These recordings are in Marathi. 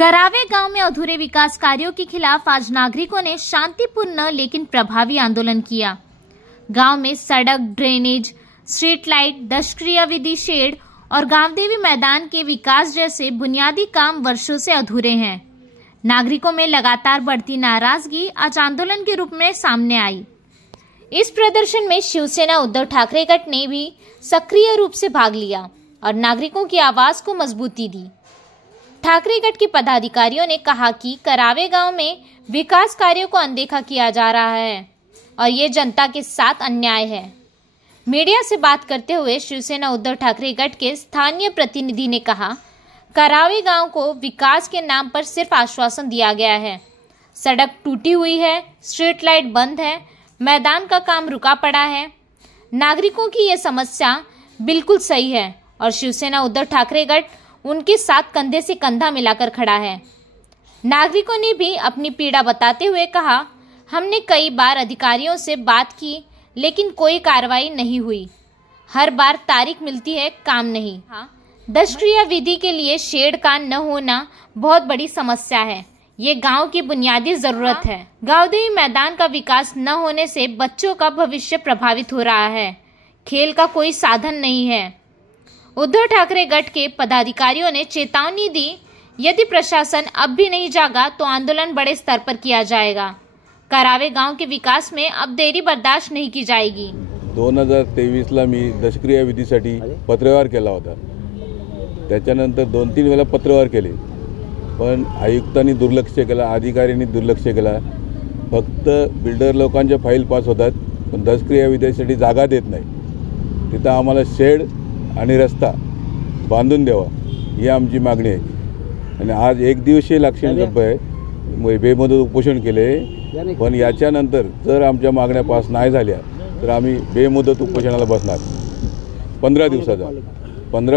करावे गांव में अधूरे विकास कार्यों के खिलाफ आज नागरिकों ने शांतिपूर्ण लेकिन प्रभावी आंदोलन किया। गांव में सड़क, ड्रेनेज, स्ट्रीट लाइट, दशक्रिया विधि शेड और गांवदेवी मैदान के विकास जैसे बुनियादी काम वर्षों से अधूरे हैं। नागरिकों में लगातार बढ़ती नाराजगी आज आंदोलन के रूप में सामने आई। इस प्रदर्शन में शिवसेना उद्धव ठाकरे गठ ने भी सक्रिय रूप से भाग लिया और नागरिकों की आवाज को मजबूती दी। ठाकरे गठ के पदाधिकारियों ने कहा कि करावे गांव में विकास कार्यों को अनदेखा किया जा रहा है और ये जनता के साथ अन्याय है। मीडिया से बात करते हुए शिवसेना उद्धव ठाकरे गठ के स्थानीय प्रतिनिधि ने कहा, करावे गांव को विकास के नाम पर सिर्फ आश्वासन दिया गया है। सड़क टूटी हुई है, स्ट्रीट लाइट बंद है, मैदान का काम रुका पड़ा है। नागरिकों की ये समस्या बिल्कुल सही है और शिवसेना उद्धव ठाकरे गठ उनके साथ कंधे से कंधा मिलाकर खड़ा है। नागरिकों ने भी अपनी पीड़ा बताते हुए कहा, हमने कई बार अधिकारियों से बात की लेकिन कोई कार्रवाई नहीं हुई। हर बार तारीख मिलती है, काम नहीं। दशक्रिया विधि के लिए शेड का न होना बहुत बड़ी समस्या है। ये गांव की बुनियादी जरूरत है। गांवदेवी मैदान का विकास न होने से बच्चों का भविष्य प्रभावित हो रहा है। खेल का कोई साधन नहीं है। उद्धव ठाकरे गठ के पदाधिकारियों ने चेतावनी दी, यदि प्रशासन अब भी नहीं जागा तो आंदोलन बड़े स्तर पर किया जाएगा। करावे गांव के विकास में अब देरी बर्दाश्त नहीं की जाएगी। 2023ला मी दशक्रिया विधीसाठी पत्रव्यवहार केला होता। त्याच्यानंतर 2-3 वेळा पत्रव्यवहार केले, पण आयुक्तांनी दुर्लक्ष केलं, अधिकाऱ्यांनी दुर्लक्ष केलं। फक्त बिल्डर लोकांच्या फाईल पास होतात, पण दशक्रिया विधीसाठी जागा देत नाही। तिथं आम्हाला शेड आणि रस्ता बांधून द्यावा ही आमची मागणी आहे। आणि आज एक दिवसीय लाक्षणिक सभा आहे, बेमुदत उपोषण केले, पण याच्यानंतर जर आमच्या मागण्या पास नाही झाल्या तर आम्ही बेमुदत उपोषणाला बसणार। 15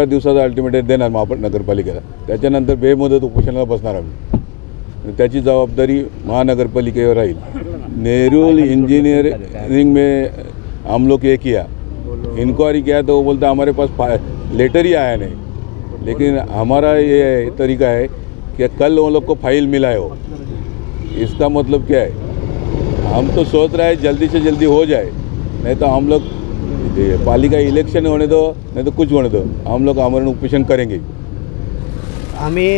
दिवसाचा अल्टिमेटम देणार नगरपालिकेला, त्याच्यानंतर बेमुदत उपोषणाला बसणार आम्ही। त्याची जबाबदारी महानगरपालिकेवर राहील। नेहरू इंजीनियरिंग में हम लोग ये किया, इंक्वायरी किया तो वो बोलता हमारे पास लेटर ही आया नहीं, लेकिन हमारा ये तरीका है कि कल वो लोग को फाइल मिला है। वो इसका मतलब क्या है, हम तो सोच रहे हैं जल्दी से जल्दी हो जाए, नहीं तो हम लोग पालिका इलेक्शन होने दो, नहीं तो कुछ होने दो, हम लोग आमरण उपोषण करेंगे। आम्ही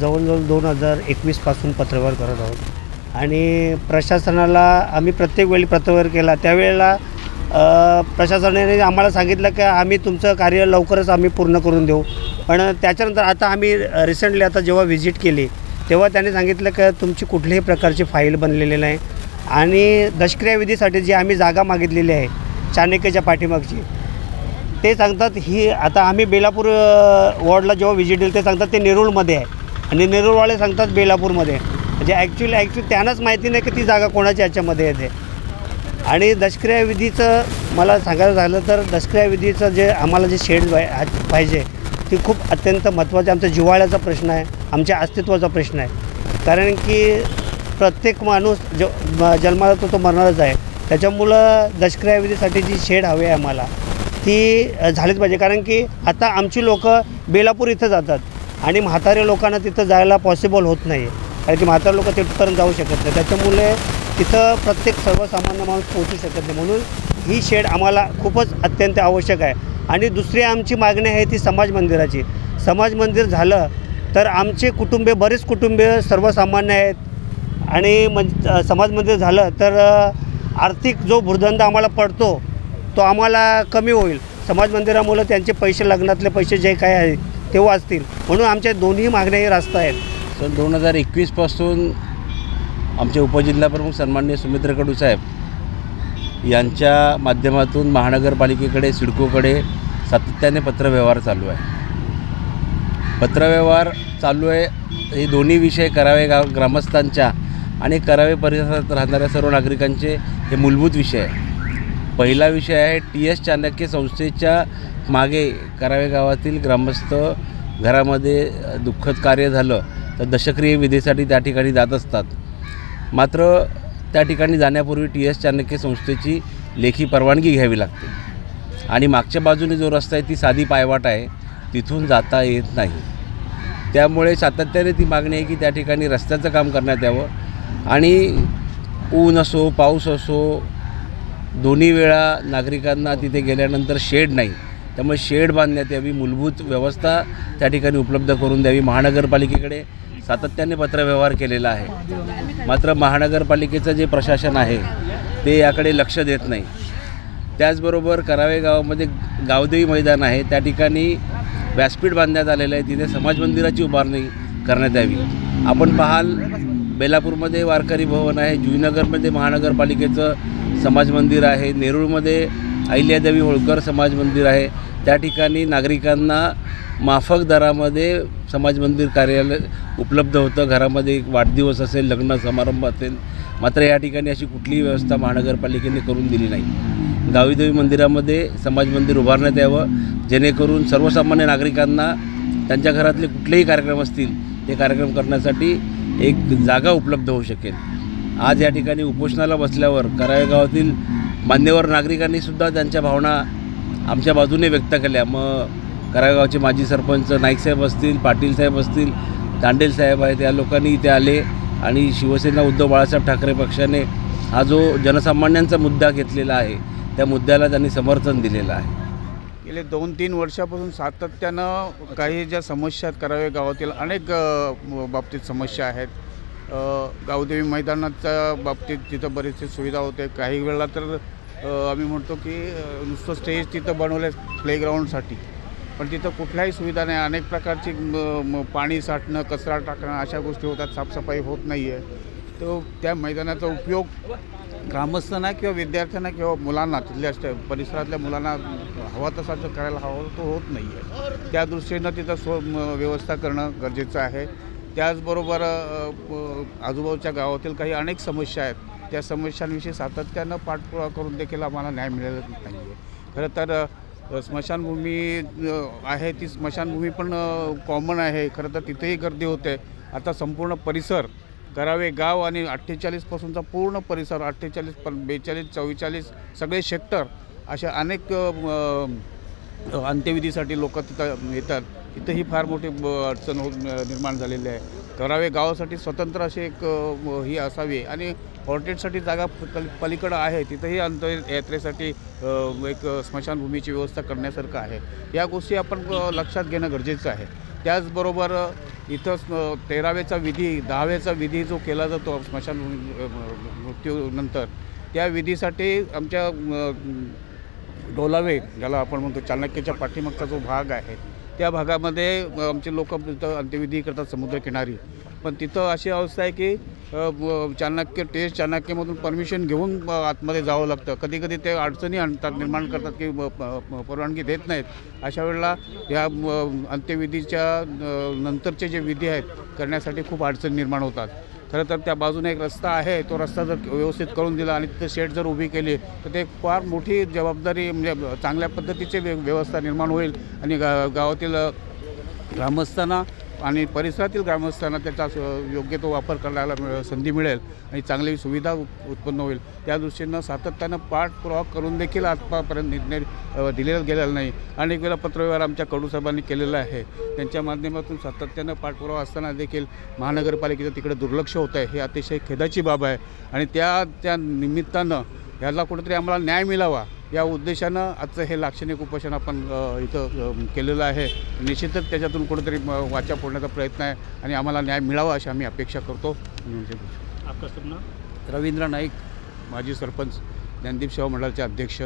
जवळजवळ 2021 पासून पत्रव्यवहार करत आहोत आणि प्रशासनाला आम्ही प्रत्येक वेळी पत्रव्यवहार केला। त्यावेळेला प्रशासनाने आम्हाला सांगितलं की आम्ही तुमचं कार्य लवकरच आम्ही पूर्ण करून देऊ। पण त्याच्यानंतर आता आम्ही रिसेंटली आता जेव्हा व्हिजिट केली तेव्हा त्यांनी सांगितलं की तुमची कुठल्याही प्रकारची फाईल बनलेली नाही आणि दशक्रिया विधीसाठी जी आम्ही जागा मागितलेली आहे चाणक्यच्या पाठीमागची, ते सांगतात ही आता आम्ही बेलापूर वॉर्डला जेव्हा व्हिजिट दिली ते सांगतात ते नेरूळमध्ये आहे आणि नेरूळवाले सांगतात बेलापूरमध्ये। म्हणजे ॲक्च्युली त्यांनाच माहिती नाही की ती जागा कोणाच्या याच्यामध्ये येते। आणि दशक्रिया विधीचं मला सांगायचं झालं तर दशक्रिया विधीचं जे आम्हाला जे शेड पाहिजे ती खूप अत्यंत महत्त्वाची, आमचा जिव्हाळ्याचा प्रश्न आहे, आमच्या अस्तित्वाचा प्रश्न आहे। कारण की प्रत्येक माणूस जो जन्माला तो मरणारच आहे, त्याच्यामुळं दशक्रिया विधीसाठी जी शेड हवी आहे आम्हाला ती झालीच पाहिजे। कारण की आता आमची लोक बेलापूर इथं जातात आणि म्हातारे लोकांना तिथं जायला पॉसिबल होत नाही, कारण की म्हातारे लोक तिथपर्यंत जाऊ शकत नाही। त्याच्यामुळे तिथं प्रत्येक सर्वसामान्य माणूस पोहोचू शकत नाही, म्हणून ही शेड आम्हाला खूपच अत्यंत आवश्यक आहे। आणि दुसरी आमची मागणी आहे ती समाज मंदिराची। समाज मंदिर झालं तर आमचे कुटुंबीय, बरेच कुटुंबीय सर्वसामान्य आहेत आणि समाज मंदिर झालं तर आर्थिक जो भुर्दंड आम्हाला पडतो तो आम्हाला कमी होईल। समाज मंदिरामुळे त्यांचे पैसे, लग्नातले पैसे जे काय आहेत ते वाचतील, म्हणून आमच्या दोन्ही मागण्या रास्त आहेत। सन 2021 पासून आमचे उपजिल्हाप्रमुख सन्माननीय सुमित्र कडू साहेब यांच्या माध्यमातून महानगरपालिकेकडे, सिडकोकडे सातत्याने पत्रव्यवहार चालू आहे। पत्रव्यवहार चालू आहे, हे दोन्ही विषय करावे ग्रामस्थांच्या आणि करावे परिसरात राहणाऱ्या सर्व नागरिकांचे हे मूलभूत विषय आहे। पहिला विषय आहे TS चाणक्य संस्थेच्या मागे करावे गावातील ग्रामस्थ घरामध्ये दुःखद कार्य झालं तर दशक्रिया विधीसाठी त्या ठिकाणी जात असतात, मात्र त्या ठिकाणी जाण्यापूर्वी TS चाणक्य संस्थेची लेखी परवानगी घ्यावी लागते आणि मागच्या बाजूने जो रस्ता आहे ती साधी पायवाट आहे, तिथून जाता येत नाही। त्यामुळे सातत्याने ती मागणी आहे की त्या ठिकाणी रस्त्याचं काम करण्यात यावं आणि ऊन असो पाऊस असो दोन्ही वेळा नागरिकांना तिथे गेल्यानंतर शेड नाही, त्यामुळे शेड बांधण्यात यावी, मूलभूत व्यवस्था त्या ठिकाणी उपलब्ध करून द्यावी. महानगरपालिकेकडे सातत्याने पत्रव्यवहार केलेला आहे, मात्र महानगरपालिकेचं जे प्रशासन आहे ते याकडे लक्ष देत नाही. त्याचबरोबर करावे गावामध्ये गावदेवी मैदान आहे, त्या ठिकाणी व्यासपीठ बांधण्यात आलेलं आहे, तिथे समाज मंदिराची उभारणी करण्यात यावी. आपण पाहाल बेलापूरमध्ये वारकरी भवन आहे, जुईनगरमध्ये महानगरपालिकेचं समाज मंदिर आहे, नेरूळमध्ये अहिल्यादेवी होळकर समाज मंदिर आहे. त्या ठिकाणी नागरिकांना माफक दरामध्ये समाज मंदिर कार्यालय उपलब्ध होतं. घरामध्ये वाढदिवस असेल, लग्न समारंभ असेल, मात्र या ठिकाणी अशी कुठलीही व्यवस्था महानगरपालिकेने करून दिली नाही. गावीदेवी मंदिरामध्ये समाज मंदिर उभारण्यात यावं, जेणेकरून सर्वसामान्य नागरिकांना त्यांच्या घरातले कुठलेही कार्यक्रम असतील ते कार्यक्रम करण्यासाठी एक जागा उपलब्ध होऊ शकेल. आज या ठिकाणी उपोषणाला बसल्यावर करावे गावातील मान्यवर नागरिकांनीसुद्धा त्यांच्या भावना आमच्या बाजूने व्यक्त केल्या. मग करावेगावचे माजी सरपंच नाईकसाहेब असतील, पाटील साहेब असतील, दांडेल साहेब आहेत, या लोकांनी इथे आले आणि शिवसेना उद्धव बाळासाहेब ठाकरे पक्षाने हा जो जनसामान्यांचा मुद्दा घेतलेला आहे त्या मुद्द्याला त्यांनी समर्थन दिलेलं आहे. गेले 2-3 वर्षापासून सातत्यानं काही ज्या समस्या आहेत करावे गावातील अनेक बाबतीत समस्या आहेत. गावदेवी मैदानाच्या बाबतीत तिथं बरेचसे सुविधा होते. काही वेळेला तर आम्ही म्हणतो की नुसतं स्टेज तिथं बनवलं प्लेग्राऊंडसाठी, पण तिथं कुठल्याही सुविधा नाही. अनेक प्रकारची पाणी साठणं, कचरा टाकणं अशा गोष्टी होतात, साफसफाई होत नाही आहे. तो त्या मैदानाचा उपयोग ग्रामस्थांना किंवा विद्यार्थ्यांना किंवा मुलांना तिथल्या परिसरातल्या मुलांना हवा तसा जो करायला हवा तो होत नाही आहे. त्या दृष्टीनं तिथं व्यवस्था करणं गरजेचं आहे. त्याचबरोबर आजूबाजूच्या गावातील काही अनेक समस्या आहेत, त्या समस्यांविषयी सातत्यानं पाठपुरावा करून देखील आम्हाला न्याय मिळाला नाही आहे. खरं तर स्मशानभूमी आहे, ती स्मशानभूमी पण कॉमन आहे. खरं तर तिथेही गर्दी होते. आता संपूर्ण परिसर करावे गाव आणि 48पासूनचा पूर्ण परिसर 48, 42, 44 सगळे सेक्टर अशा अनेक अंत्यविधीसाठी लोक तिथं येतात. इथंही फार मोठी अडचण निर्माण झालेली आहे. करावे गावासाठी स्वतंत्र अशी एक ही असावी आणि हॉटेलसाठी जागा पलीकडं आहे, तिथंही अंत्ययात्रेसाठी एक स्मशानभूमीची व्यवस्था करण्यासारखं आहे. या गोष्टी आपण लक्षात घेणं गरजेचं आहे. त्याचबरोबर इथं 13वेचा विधी 10वेचा विधी जो केला जातो स्मशानभूमी मृत्यूनंतर, त्या विधीसाठी आमच्या डोलावे ज्याला आपण म्हणतो चाणक्यच्या पाठीमागचा जो भाग आहे त्या भागामध्ये आमचे लोक तिथं अंत्यविधी करतात समुद्रकिनारी. पण तिथं अशी अवस्था आहे की चाणक्यमधून परमिशन घेऊन आतमध्ये जावं लागतं. कधी कधी ते अडचणी आणतात, निर्माण करतात की परवानगी देत नाहीत. अशा वेळेला या अंत्यविधीच्या नंतरचे जे विधी आहेत करण्यासाठी खूप अडचणी निर्माण होतात. खरं तर त्या बाजूने एक रस्ता आहे, तो रस्ता जर व्यवस्थित करून दिला आणि तिथे शेड जर उभी केली तर ते फार मोठी जबाबदारी म्हणजे चांगल्या पद्धतीची व्यवस्था निर्माण होईल आणि गावातील ग्रामस्थांना आणि परिसरातील ग्रामस्थांना त्याचा योग्य तो वापर करायला संधी मिळेल आणि चांगली सुविधा उत्पन्न होईल. त्या दृष्टीनं सातत्यानं पाठपुरावा करून देखील आतापर्यंत निर्णय दिलेला गेलेला नाही. अनेक वेळा पत्रव्यवहार आमच्या कडूसाहेबांनी केलेला आहे. त्यांच्या माध्यमातून सातत्यानं पाठपुरावा असताना देखील महानगरपालिकेचं तिकडे दुर्लक्ष होतं आहे. हे अतिशय खेदाची बाब आहे आणि त्या निमित्तानं ह्याला कुठेतरी आम्हाला न्याय मिळावा या उद्देशानं आजचं हे लाक्षणिक उपोषण आपण इथं केलेलं आहे. निश्चितच त्याच्यातून कुठेतरी वाचा फोडण्याचा प्रयत्न आहे आणि आम्हाला न्याय मिळावा अशी आम्ही अपेक्षा करतो. रवींद्र नाईक, माजी सरपंच, ज्ञानदीप सेवा मंडळाचे अध्यक्ष.